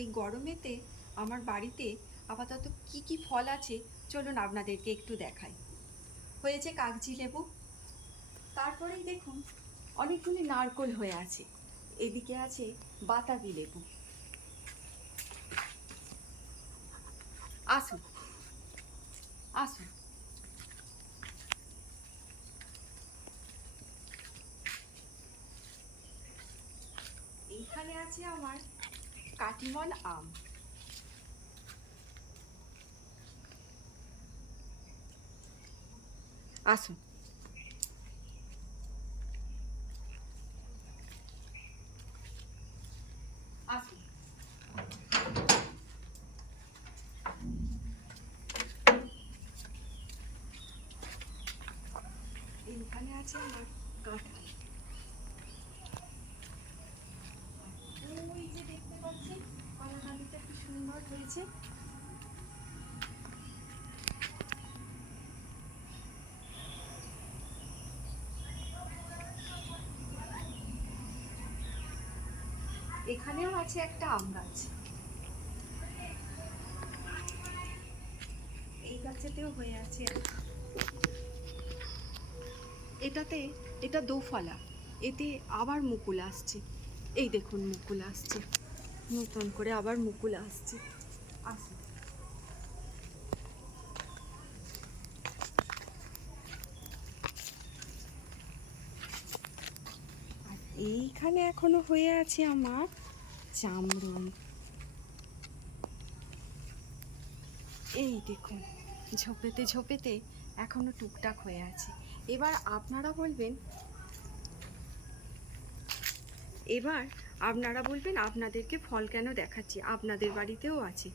এই গরমেতে আমার বাড়িতে আপাতত কি কি ফল আছে চলুন আপনাদেরকে একটু দেখাই। হয়েছে কাগজি লেবু, তারপরেই দেখুন অনেকগুলি নারকোল হয়ে আছে, এদিকে আছে বাতাবি লেবু। আসুন আসুন, এইখানে আছে আমার কাটিমন আম। আসুন আসুন, এইখানে আছে আমার কাঁঠাল। ওই যে দেখতে পাচ্ছেন কলাকান্দিটা কি সুন্দর হয়েছে। এখানেও আছে একটা আম গাছ, এই গাছেতেও হয়ে আছে। এটাতে, এটা দোফালা, এতে আবার মুকুল আসছে। এই দেখুন মুকুল আসছে, নতুন করে আবার মুকুল আসছে। আসুন, আর এইখানে এখনো হয়ে আছে আমার জামরুল। এই দেখুন ঝোপেতে ঝোপেতে এখনো টুকটাক হয়ে আছে। এবার আপনারা বলবেন, এবার আপনারা বলবেন আপনাদেরকে ফল কেন দেখাচ্ছি, আপনাদের বাড়িতেও আছে,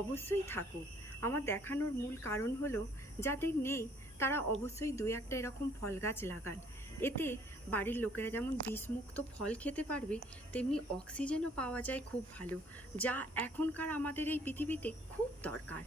অবশ্যই থাকুক। আমার দেখানোর মূল কারণ হলো যাদের নেই তারা অবশ্যই দু একটা এরকম ফল গাছ লাগান। এতে বাড়ির লোকেরা যেমন বিষমুক্ত ফল খেতে পারবে, তেমনি অক্সিজেনও পাওয়া যায় খুব ভালো, যা এখনকার আমাদের এই পৃথিবীতে খুব দরকার।